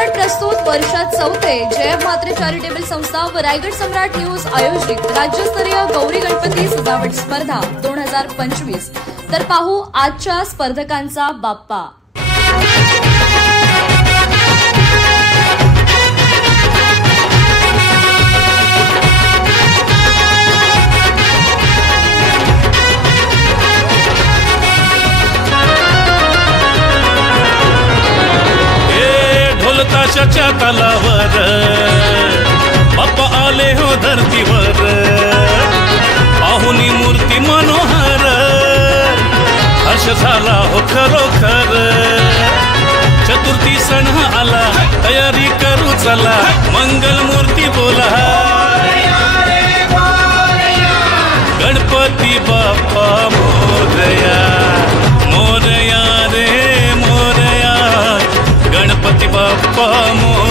चित्रपट प्रस्तुत वर्षात चौथे जयब म्हात्रे चॅरिटेबल संस्था व रायगड सम्राट न्यूज आयोजित राज्यस्तरीय गौरी गणपती सजावट स्पर्धा 2025। तर पाहू आजच्या स्पर्धकांचा बाप्पा। ताशाच्या तालावर बाप्पा आले हो धरतीवर, पाहुनी मूर्ती मनोहर हर्ष झाला हो खरोखर। चतुर्थी सण आला तयारी करू चला, मंगल मूर्ती बोला गणपती बाप्पा मोरया मोरया रे मोरया, गणपती बाप्पा मोरया।